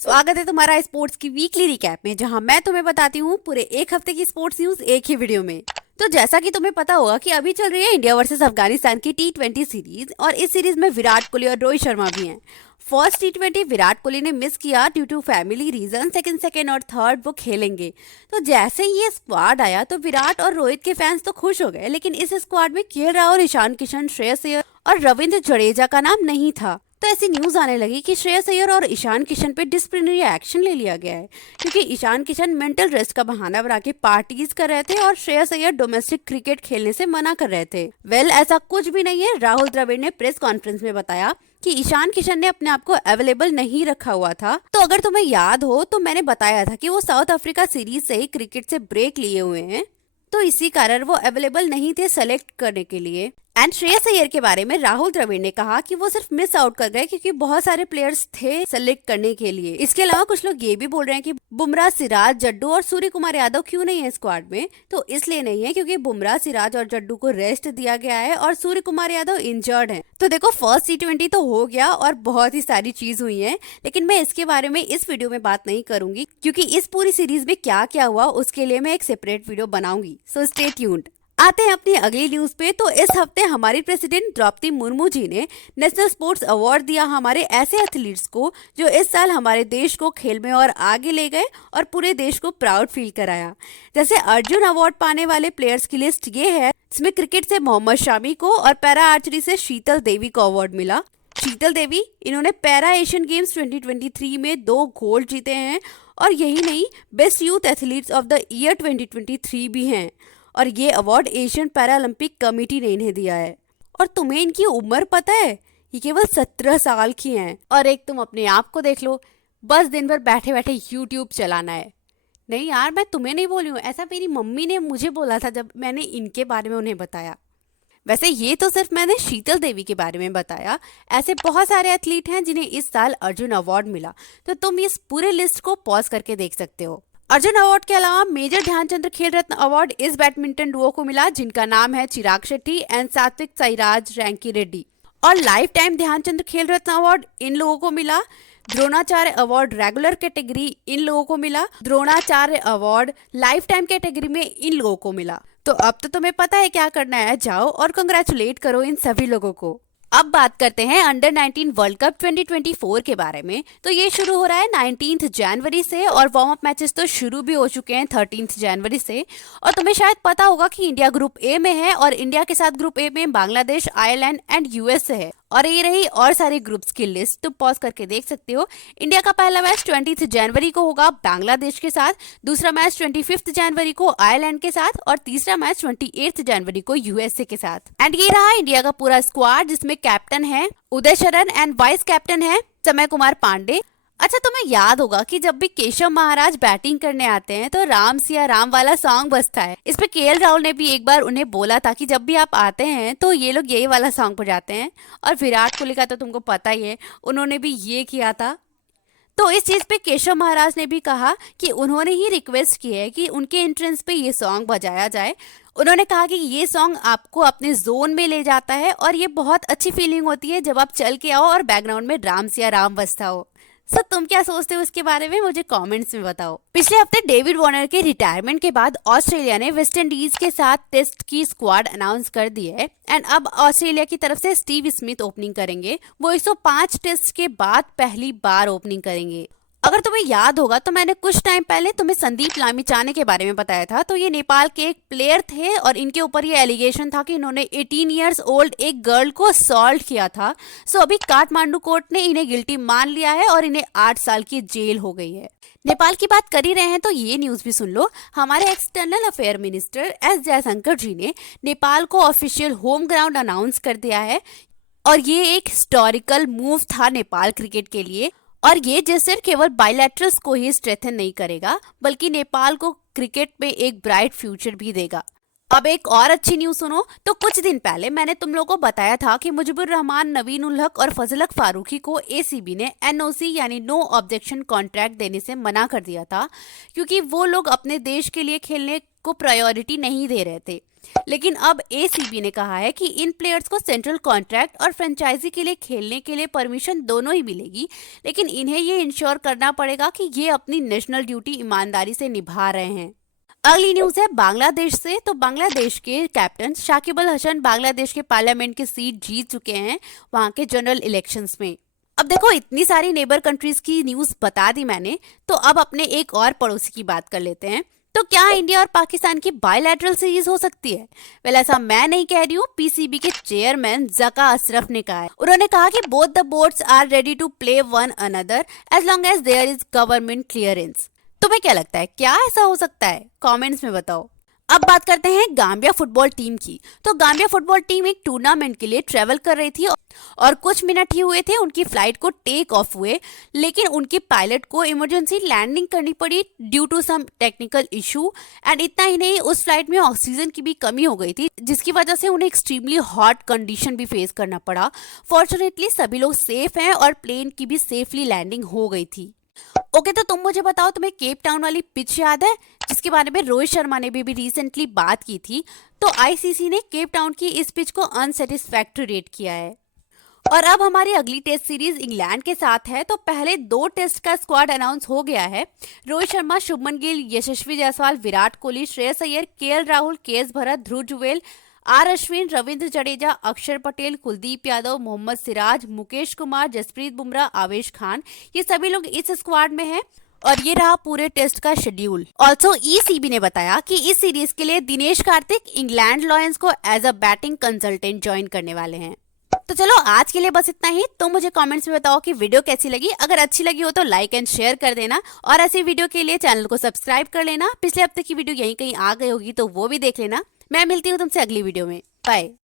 स्वागत है तुम्हारा स्पोर्ट्स की वीकली रिकैप में, जहां मैं तुम्हें बताती हूँ पूरे एक हफ्ते की स्पोर्ट्स न्यूज एक ही वीडियो में। तो जैसा कि तुम्हें पता होगा कि अभी चल रही है इंडिया वर्सेस अफगानिस्तान की T20 सीरीज, और इस सीरीज में विराट कोहली और रोहित शर्मा भी हैं। फर्स्ट T20 विराट कोहली ने मिस किया due to family reason. Second और थर्ड वो खेलेंगे। तो जैसे ही ये स्क्वाड आया तो विराट और रोहित के फैंस तो खुश हो गए, लेकिन इस स्क्वाड में KL राहुल, ईशान किशन, श्रेयस अय्यर और रविंद्र जडेजा का नाम नहीं था। तो ऐसी न्यूज आने लगी कि श्रेयस अय्यर और ईशान किशन पे डिसिप्लिनरी एक्शन ले लिया गया है, क्योंकि ईशान किशन मेंटल रेस्ट का बहाना बना के पार्टीज कर रहे थे और श्रेयस अय्यर डोमेस्टिक क्रिकेट खेलने से मना कर रहे थे। ऐसा कुछ भी नहीं है। राहुल द्रविड़ ने प्रेस कॉन्फ्रेंस में बताया कि ईशान किशन ने अपने आप को अवेलेबल नहीं रखा हुआ था। तो अगर तुम्हें याद हो तो मैंने बताया था कि वो साउथ अफ्रीका सीरीज से ही क्रिकेट से ब्रेक लिए हुए हैं, तो इसी कारण वो अवेलेबल नहीं थे सेलेक्ट करने के लिए। एंड श्रेयस अय्यर के बारे में राहुल द्रविड़ ने कहा कि वो सिर्फ मिस आउट कर गए क्योंकि बहुत सारे प्लेयर्स थे सेलेक्ट करने के लिए। इसके अलावा कुछ लोग ये भी बोल रहे हैं कि बुमराह, सिराज, जड्डू और सूर्य कुमार यादव क्यों नहीं है स्क्वाड में। तो इसलिए नहीं है क्योंकि बुमराह, सिराज और जड्डू को रेस्ट दिया गया है और सूर्य कुमार यादव इंजर्ड हैं। तो देखो, फर्स्ट T20 तो हो गया और बहुत ही सारी चीज हुई है, लेकिन मैं इसके बारे में इस वीडियो में बात नहीं करूंगी, क्योंकि इस पूरी सीरीज में क्या क्या हुआ उसके लिए मैं एक सेपरेट वीडियो बनाऊंगी। So stay tuned. आते हैं अपनी अगली न्यूज पे। तो इस हफ्ते हमारी प्रेसिडेंट द्रौपदी मुर्मू जी ने नेशनल स्पोर्ट्स अवार्ड दिया हमारे ऐसे एथलीट्स को जो इस साल हमारे देश को खेल में और आगे ले गए और पूरे देश को प्राउड फील कराया। जैसे अर्जुन अवार्ड पाने वाले प्लेयर्स की लिस्ट ये है, जिसमें क्रिकेट से मोहम्मद शामी को और पैरा आर्चरी से शीतल देवी को अवार्ड मिला। शीतल देवी, इन्होंने पैरा एशियन गेम्स 2023 में 2 गोल्ड जीते हैं, और यही नहीं, best youth athletes of the year 2023 भी हैं, और ये अवार्ड एशियन पैरालंपिक कमेटी ने इन्हें दिया है। और तुम्हें इनकी उम्र पता है? ये केवल 17 साल की हैं। और एक तुम अपने आप को देख लो, बस दिन भर बैठे बैठे YouTube चलाना है। नहीं यार, मैं तुम्हें नहीं बोली हूँ, ऐसा मेरी मम्मी ने मुझे बोला था जब मैंने इनके बारे में उन्हें बताया। वैसे ये तो सिर्फ मैंने शीतल देवी के बारे में बताया, ऐसे बहुत सारे एथलीट हैं जिन्हें इस साल अर्जुन अवार्ड मिला। तो तुम इस पूरे लिस्ट को पॉज करके देख सकते हो। अर्जुन अवार्ड के अलावा मेजर ध्यानचंद्र खेल रत्न अवार्ड इस बैडमिंटन डुओ को मिला, जिनका नाम है चिराग शेट्टी एंड सात्विक साईराज रैंकी रेड्डी। और लाइफ टाइम ध्यानचंद्र खेल रत्न अवार्ड इन लोगों को मिला। द्रोणाचार्य अवार्ड रेगुलर कैटेगरी इन लोगों को मिला। Dronacharya award life time category में इन लोगों को मिला। तो अब तो तुम्हें पता है क्या करना है, जाओ और कंग्रेचुलेट करो इन सभी लोगों को। अब बात करते हैं अंडर 19 वर्ल्ड कप 2024 के बारे में। तो ये शुरू हो रहा है 19 जनवरी से, और वार्म अप मैचेस तो शुरू भी हो चुके हैं 13 जनवरी से। और तुम्हें शायद पता होगा कि इंडिया ग्रुप ए में है, और इंडिया के साथ ग्रुप ए में बांग्लादेश, आयरलैंड एंड यूएसए है। और ये रही और सारे ग्रुप्स की लिस्ट, तुम पॉज करके देख सकते हो। इंडिया का पहला मैच 20 जनवरी को होगा बांग्लादेश के साथ, दूसरा मैच 25 जनवरी को आयरलैंड के साथ, और तीसरा मैच 28 जनवरी को यूएसए के साथ। एंड ये रहा इंडिया का पूरा स्क्वाड, जिसमें कैप्टन है उदय शरण एंड वाइस कैप्टन है समय कुमार पांडे। अच्छा, तुम्हें याद होगा कि जब भी केशव महाराज बैटिंग करने आते हैं तो राम सिया राम वाला सॉन्ग बजता है। इस पे KL राहुल ने भी एक बार उन्हें बोला था कि जब भी आप आते हैं तो ये लोग यही वाला सॉन्ग बजाते हैं। और विराट कोहली का तो तुमको पता ही है, उन्होंने भी ये किया था। तो इस चीज पे केशव महाराज ने भी कहा कि उन्होंने ही रिक्वेस्ट की है कि उनके एंट्रेंस पे ये सॉन्ग बजाया जाए। उन्होंने कहा कि ये सॉन्ग आपको अपने जोन में ले जाता है, और ये बहुत अच्छी फीलिंग होती है जब आप चल के आओ और बैकग्राउंड में राम सिया राम बजता हो। सो तुम क्या सोचते हो इसके बारे में, मुझे कमेंट्स में बताओ। पिछले हफ्ते डेविड वार्नर के रिटायरमेंट के बाद ऑस्ट्रेलिया ने वेस्ट इंडीज के साथ टेस्ट की स्क्वाड अनाउंस कर दी है। एंड अब ऑस्ट्रेलिया की तरफ से स्टीव स्मिथ ओपनिंग करेंगे। वो 105 टेस्ट के बाद पहली बार ओपनिंग करेंगे। अगर तुम्हें याद होगा तो मैंने कुछ टाइम पहले तुम्हें संदीप लामिछाने के बारे में बताया था। तो ये नेपाल के एक प्लेयर थे, और इनके ऊपर ये एलिगेशन था कि इन्होंने 18 इयर्स ओल्ड एक गर्ल को असॉल्ट किया था। सो अभी काठमांडू कोर्ट ने इन्हें गिल्टी मान लिया है और इन्हें 8 साल की जेल हो गई है। नेपाल की बात कर ही रहे हैं तो ये न्यूज भी सुन लो। हमारे external affair minister S Jaishankar ji ने नेपाल को ऑफिशियल होम ग्राउंड अनाउंस कर दिया है, और ये एक हिस्टोरिकल मूव था नेपाल क्रिकेट के लिए। और ये जैसे केवल बायलैटरल्स को ही स्ट्रेंथन नहीं करेगा, बल्कि नेपाल को क्रिकेट में एक ब्राइट फ्यूचर भी देगा। अब एक और अच्छी न्यूज सुनो। तो कुछ दिन पहले मैंने तुम लोगों को बताया था कि मुजीबुर रहमान, नवीन उल हक और फजल हक फारूकी को एसीबी ने एनओसी यानी नो ऑब्जेक्शन कॉन्ट्रैक्ट देने से मना कर दिया था, क्योंकि वो लोग अपने देश के लिए खेलने को प्रायोरिटी नहीं दे रहे थे। लेकिन अब एसीबी ने कहा है कि इन प्लेयर्स को सेंट्रल कॉन्ट्रैक्ट और फ्रेंचाइजी के लिए खेलने के लिए परमिशन दोनों ही मिलेगी, लेकिन इन्हें ये इंश्योर करना पड़ेगा कि ये अपनी नेशनल ड्यूटी ईमानदारी से निभा रहे हैं। अगली न्यूज है बांग्लादेश से। तो बांग्लादेश के कैप्टन शाकिब अल हसन बांग्लादेश के पार्लियामेंट की सीट जीत चुके हैं वहां के जनरल इलेक्शंस में। अब देखो, इतनी सारी नेबर कंट्रीज की न्यूज बता दी मैंने, तो अब अपने एक और पड़ोसी की बात कर लेते हैं। तो क्या इंडिया और पाकिस्तान की बायलैटरल सीरीज हो सकती है? वेल, ऐसा मैं नहीं कह रही हूँ, पीसीबी के चेयरमैन जका अशरफ ने कहा है। उन्होंने कहा कि both the boards are ready to play one another as long as there is government clearance. तुम्हें क्या लगता है, क्या ऐसा हो सकता है? कमेंट्स में बताओ। अब बात करते हैं गाम्बिया फुटबॉल टीम की। तो गाम्बिया फुटबॉल टीम एक टूर्नामेंट के लिए ट्रेवल कर रही थी और कुछ मिनट ही हुए थे उनकी फ्लाइट को टेक ऑफ हुए, लेकिन उनके पायलट को इमरजेंसी लैंडिंग करनी पड़ी due to some technical issue. And इतना ही नहीं, उस फ्लाइट में ऑक्सीजन की भी कमी हो गई थी, जिसकी वजह से उन्हें एक्सट्रीमली हॉट कंडीशन भी फेस करना पड़ा। फॉर्चुनेटली सभी लोग सेफ हैं और प्लेन की भी सेफली लैंडिंग हो गई थी। ओके, तो तुम मुझे बताओ, तुम्हें केप टाउन वाली पिच याद है जिसके बारे में रोहित शर्मा ने भी रिसेंटली बात की थी? तो आईसीसी ने केप टाउन की इस पिच को अनसेटिस्फैक्टरी रेट किया है। और अब हमारी अगली टेस्ट सीरीज इंग्लैंड के साथ है। तो पहले 2 टेस्ट का स्क्वाड अनाउंस हो गया है। Rohit Sharma, Shubman Gill, Yashasvi Jaiswal, Virat Kohli, Shreyas Iyer, KL Rahul, KS Bharat, Dhruv Jurel, R Ashwin, Ravindra Jadeja, Axar Patel, Kuldeep Yadav, Mohammad Siraj, Mukesh Kumar, Jasprit Bumrah, आवेश खान, ये सभी लोग इस स्क्वाड में हैं। और ये रहा पूरे टेस्ट का शेड्यूल। ऑल्सो ईसीबी ने बताया कि इस सीरीज के लिए दिनेश कार्तिक इंग्लैंड लॉयंस को as a batting consultant join करने वाले हैं। तो चलो, आज के लिए बस इतना ही। तो मुझे कमेंट्स में बताओ कि वीडियो कैसी लगी। अगर अच्छी लगी हो तो लाइक एंड शेयर कर देना, और ऐसी वीडियो के लिए चैनल को सब्सक्राइब कर लेना। पिछले हफ्ते की वीडियो यहीं कहीं आ गई होगी तो वो भी देख लेना। मैं मिलती हूँ तुमसे अगली वीडियो में। बाय।